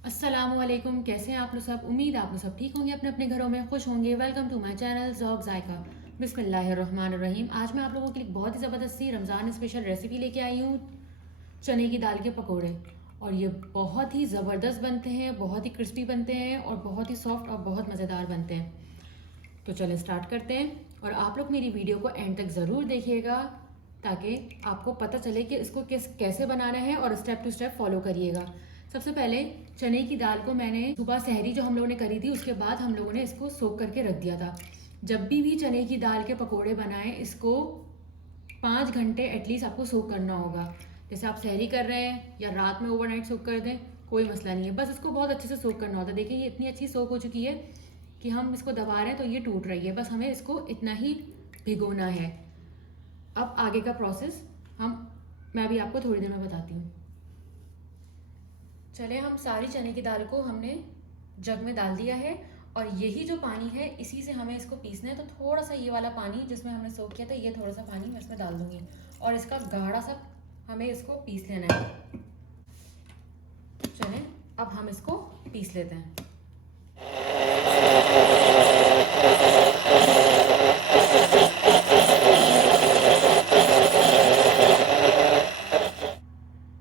अस्सलामुअलैकुम। कैसे हैं आप लोग सब? उम्मीद है आप लोग सब ठीक होंगे, अपने अपने घरों में खुश होंगे। Welcome to my channel Zauq Zaiqa. बिस्मिल्लाहिर्रहमानिर्रहीम। आज मैं आप लोगों के लिए बहुत ही ज़बरदस्त सी रमज़ान स्पेशल रेसिपी लेके आई हूँ, चने की दाल के पकोड़े। और ये बहुत ही ज़बरदस्त बनते हैं, बहुत ही क्रिस्पी बनते हैं और बहुत ही सॉफ्ट और बहुत मज़ेदार बनते हैं। तो चलें स्टार्ट करते हैं। और आप लोग मेरी वीडियो को एंड तक ज़रूर देखिएगा ताकि आपको पता चले कि इसको कैसे बनाना है और स्टेप टू स्टेप फॉलो करिएगा। सबसे पहले चने की दाल को मैंने सुबह सहरी जो हम लोगों ने करी थी उसके बाद हम लोगों ने इसको सोक करके रख दिया था। जब भी चने की दाल के पकोड़े बनाएं इसको 5 घंटे एटलीस्ट आपको सोक करना होगा। जैसे आप सहरी कर रहे हैं या रात में ओवरनाइट सोक कर दें, कोई मसला नहीं है, बस इसको बहुत अच्छे से सोक करना होता है। देखिए ये इतनी अच्छी सोक हो चुकी है कि हम इसको दबा रहे हैं तो ये टूट रही है, बस हमें इसको इतना ही भिगोना है। अब आगे का प्रोसेस मैं भी आपको थोड़ी देर में बताती हूँ। चले, हम सारी चने की दाल को हमने जग में डाल दिया है और यही जो पानी है इसी से हमें इसको पीसना है। तो थोड़ा सा ये वाला पानी जिसमें हमने सोक किया था, ये थोड़ा सा पानी मैं इसमें डाल दूंगी और इसका गाढ़ा सा हमें इसको पीस लेना है। चलें अब हम इसको पीस लेते हैं।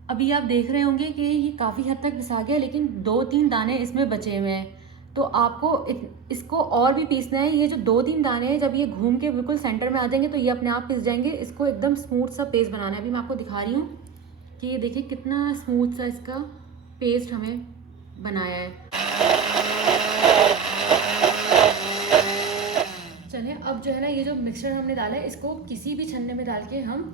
अभी आप देख रहे होंगे कि ये काफ़ी हद तक पिसा गया, लेकिन 2-3 दाने इसमें बचे हुए हैं। तो आपको इसको और भी पीसना है। ये जो 2-3 दाने हैं जब ये घूम के बिल्कुल सेंटर में आ जाएंगे तो ये अपने आप पिस जाएंगे। इसको एकदम स्मूथ सा पेस्ट बनाना है। अभी मैं आपको दिखा रही हूँ कि ये देखिए कितना स्मूथ सा इसका पेस्ट हमें बनाया है। चलिए अब जो है ना, ये जो मिक्सचर हमने डाला है इसको किसी भी छन्ने में डाल के हम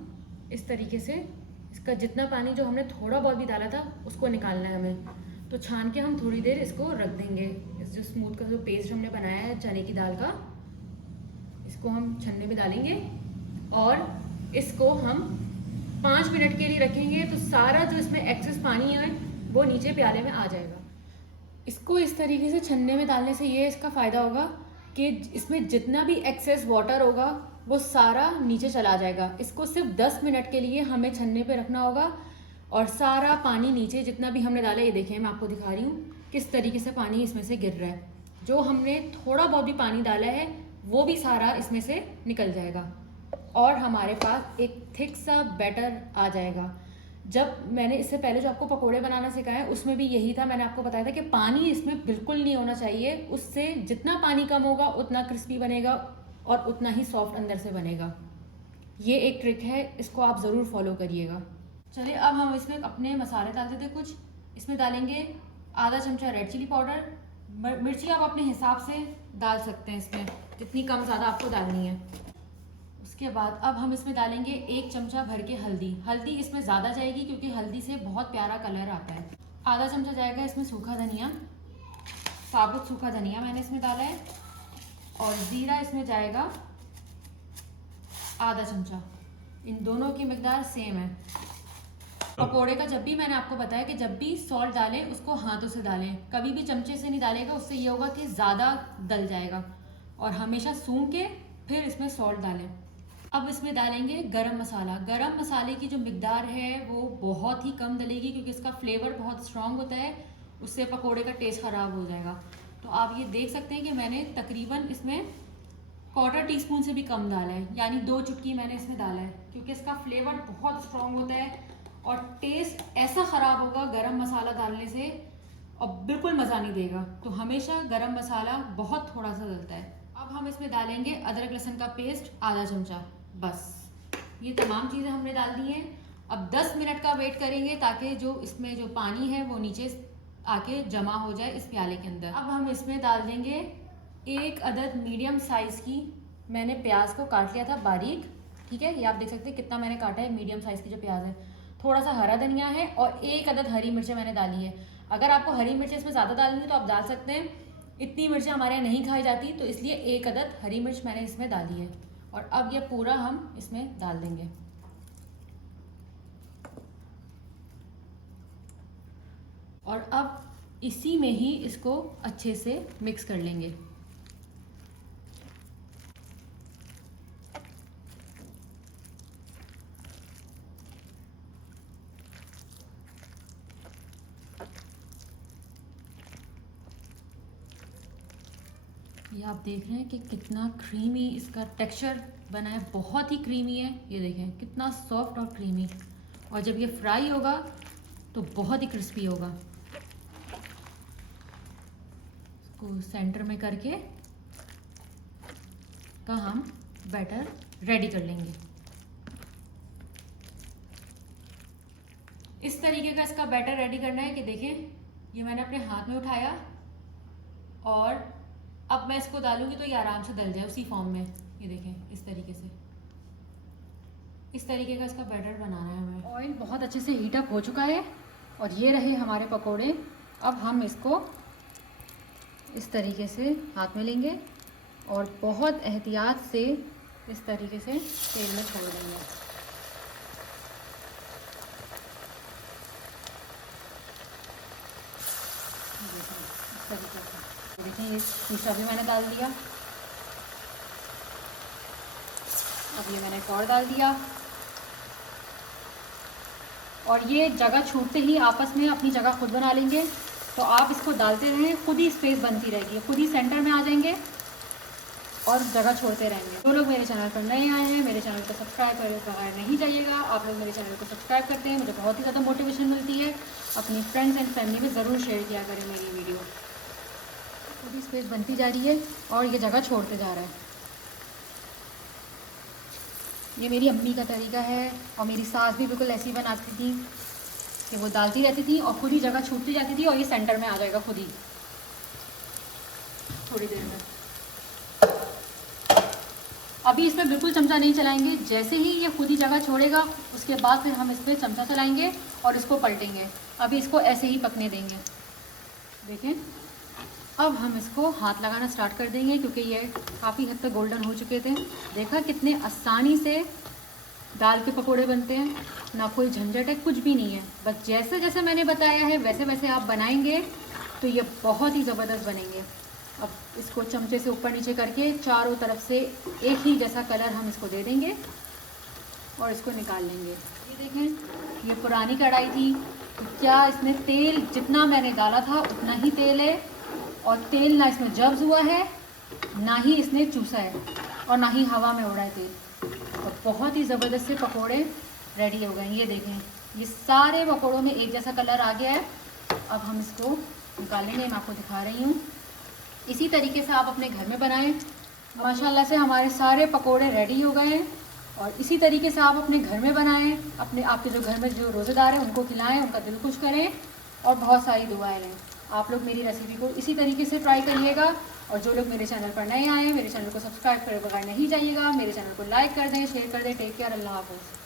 इस तरीके से इसका जितना पानी जो हमने थोड़ा बहुत भी डाला था उसको निकालना है हमें। तो छान के हम थोड़ी देर इसको रख देंगे। इस जो स्मूथ का जो पेस्ट हमने बनाया है चने की दाल का, इसको हम छन्ने में डालेंगे और इसको हम 5 मिनट के लिए रखेंगे। तो सारा जो इसमें एक्सेस पानी है वो नीचे प्याले में आ जाएगा। इसको इस तरीके से छन्ने में डालने से ये इसका फ़ायदा होगा कि इसमें जितना भी एक्सेस वाटर होगा वो सारा नीचे चला जाएगा। इसको सिर्फ 10 मिनट के लिए हमें छन्ने पे रखना होगा और सारा पानी नीचे जितना भी हमने डाला, ये देखिए मैं आपको दिखा रही हूँ किस तरीके से पानी इसमें से गिर रहा है। जो हमने थोड़ा बहुत भी पानी डाला है वो भी सारा इसमें से निकल जाएगा और हमारे पास एक थिक सा बैटर आ जाएगा। जब मैंने इससे पहले जो आपको पकोड़े बनाना सिखाया है उसमें भी यही था, मैंने आपको बताया था कि पानी इसमें बिल्कुल नहीं होना चाहिए। उससे जितना पानी कम होगा उतना क्रिस्पी बनेगा और उतना ही सॉफ्ट अंदर से बनेगा। ये एक ट्रिक है, इसको आप ज़रूर फॉलो करिएगा। चलिए अब हम इसमें अपने मसाले डाल देते हैं कुछ। इसमें डालेंगे आधा चमचा रेड चिली पाउडर। मिर्ची आप अपने हिसाब से डाल सकते हैं, इसमें जितनी कम ज़्यादा आपको डालनी है। उसके बाद अब हम इसमें डालेंगे 1 चमचा भर के हल्दी। हल्दी इसमें ज़्यादा जाएगी क्योंकि हल्दी से बहुत प्यारा कलर आता है। आधा चमचा जाएगा इसमें सूखा धनिया, साबुत सूखा धनिया मैंने इसमें डाला है। और ज़ीरा इसमें जाएगा आधा चमचा। इन दोनों की मिकदार सेम है। पकोड़े का जब भी मैंने आपको बताया कि जब भी सॉल्ट डालें उसको हाथों से डालें, कभी भी चमचे से नहीं डालेगा। उससे ये होगा कि ज़्यादा दल जाएगा। और हमेशा सूंघ के फिर इसमें सॉल्ट डालें। अब इसमें डालेंगे गरम मसाला। गरम मसाले की जो मिकदार है वो बहुत ही कम डलेगी क्योंकि इसका फ्लेवर बहुत स्ट्रॉन्ग होता है, उससे पकोड़े का टेस्ट ख़राब हो जाएगा। तो आप ये देख सकते हैं कि मैंने तकरीबन इसमें 1/4 टीस्पून से भी कम डाला है, यानी 2 चुटकी मैंने इसमें डाला है क्योंकि इसका फ्लेवर बहुत स्ट्रॉन्ग होता है और टेस्ट ऐसा ख़राब होगा गरम मसाला डालने से और बिल्कुल मज़ा नहीं देगा। तो हमेशा गरम मसाला बहुत थोड़ा सा डलता है। अब हम इसमें डालेंगे अदरक लहसुन का पेस्ट आधा चमचा। बस ये तमाम चीज़ें हमने डाल दी हैं। अब 10 मिनट का वेट करेंगे ताकि जो इसमें जो पानी है वो नीचे आके जमा हो जाए इस प्याले के अंदर। अब हम इसमें डाल देंगे 1 अदद मीडियम साइज़ की, मैंने प्याज को काट लिया था बारीक, ठीक है। ये आप देख सकते हैं कितना मैंने काटा है, मीडियम साइज़ की जो प्याज है। थोड़ा सा हरा धनिया है और 1 अदद हरी मिर्चें मैंने डाली है। अगर आपको हरी मिर्चें इसमें ज़्यादा डालनी है तो आप डाल सकते हैं। इतनी मिर्चें हमारे यहाँ नहीं खाई जाती तो इसलिए 1 अदद हरी मिर्च मैंने इसमें डाली है। और अब ये पूरा हम इसमें डाल देंगे। और अब इसी में ही इसको अच्छे से मिक्स कर लेंगे। ये आप देख रहे हैं कि कितना क्रीमी इसका टेक्सचर बना है, बहुत ही क्रीमी है। ये देखें कितना सॉफ्ट और क्रीमी, और जब ये फ्राई होगा तो बहुत ही क्रिस्पी होगा। इसको सेंटर में करके का हम बैटर रेडी कर लेंगे। इस तरीके का इसका बैटर रेडी करना है कि देखें ये मैंने अपने हाथ में उठाया और अब मैं इसको डालूंगी तो ये आराम से डल जाए उसी फॉर्म में। ये देखें इस तरीके से, इस तरीके का इसका बैटर बनाना है हमें। ऑयल बहुत अच्छे से हीट अप हो चुका है और ये रहे हमारे पकोड़े। अब हम इसको इस तरीके से हाथ में लेंगे और बहुत एहतियात से इस तरीके से तेल में छोड़ देंगे। इस तरीके से देखिए, ये दूसरा भी मैंने डाल दिया। अब ये मैंने एक और डाल दिया और ये जगह छूटते ही आपस में अपनी जगह खुद बना लेंगे। तो आप इसको डालते रहें, खुद ही स्पेस बनती रहेगी, खुद ही सेंटर में आ जाएंगे और जगह छोड़ते रहेंगे। जो लोग मेरे चैनल पर नए आए हैं, मेरे चैनल को सब्सक्राइब करे बगैर नहीं जाइएगा। आप लोग मेरे चैनल को सब्सक्राइब करते हैं, मुझे बहुत ही ज़्यादा मोटिवेशन मिलती है। अपनी फ्रेंड्स एंड फैमिली में ज़रूर शेयर किया करें मेरी वीडियो। खुद ही स्पेस बनती जा रही है और ये जगह छोड़ते जा रहा है। ये मेरी अम्मी का तरीका है और मेरी सास भी बिल्कुल ऐसी बनाती थी कि वो डालती रहती थी और खुद ही जगह छूटती जाती थी और ये सेंटर में आ जाएगा खुद ही थोड़ी देर में। अभी इसमें बिल्कुल चमचा नहीं चलाएंगे, जैसे ही ये खुद ही जगह छोड़ेगा उसके बाद फिर हम इस पर चमचा चलाएंगे और इसको पलटेंगे। अभी इसको ऐसे ही पकने देंगे। देखें, अब हम इसको हाथ लगाना स्टार्ट कर देंगे क्योंकि ये काफ़ी हद तक गोल्डन हो चुके थे। देखा कितने आसानी से दाल के पकोड़े बनते हैं, ना कोई झंझट है, कुछ भी नहीं है। बस जैसे जैसे मैंने बताया है वैसे वैसे आप बनाएंगे तो ये बहुत ही ज़बरदस्त बनेंगे। अब इसको चमचे से ऊपर नीचे करके चारों तरफ से एक ही जैसा कलर हम इसको दे देंगे और इसको निकाल लेंगे। ये देखें, ये पुरानी कढ़ाई थी तो क्या इसमें तेल जितना मैंने डाला था उतना ही तेल है और तेल ना इसमें जब्स हुआ है, ना ही इसने चूसा है और ना ही हवा में उड़ा है तेल। और बहुत ही ज़बरदस्त से पकोड़े रेडी हो गए। ये देखें, ये सारे पकोड़ों में एक जैसा कलर आ गया है। अब हम इसको निकालेंगे, मैं आपको दिखा रही हूँ। इसी तरीके से आप अपने घर में बनाएं। माशाल्लाह से हमारे सारे पकोड़े रेडी हो गए हैं और इसी तरीके से आप अपने घर में बनाएं। अपने आपके जो घर में जो रोज़ेदार हैं उनको खिलाएं, उनका दिल खुश करें और बहुत सारी दुआएं लें। आप लोग मेरी रेसिपी को इसी तरीके से ट्राई करिएगा और जो लोग मेरे चैनल पर नए आए हैं मेरे चैनल को सब्सक्राइब करे बगैर नहीं जाइएगा। मेरे चैनल को लाइक कर दें, शेयर कर दें। टेक केयर, अल्लाह हाफ़िज़।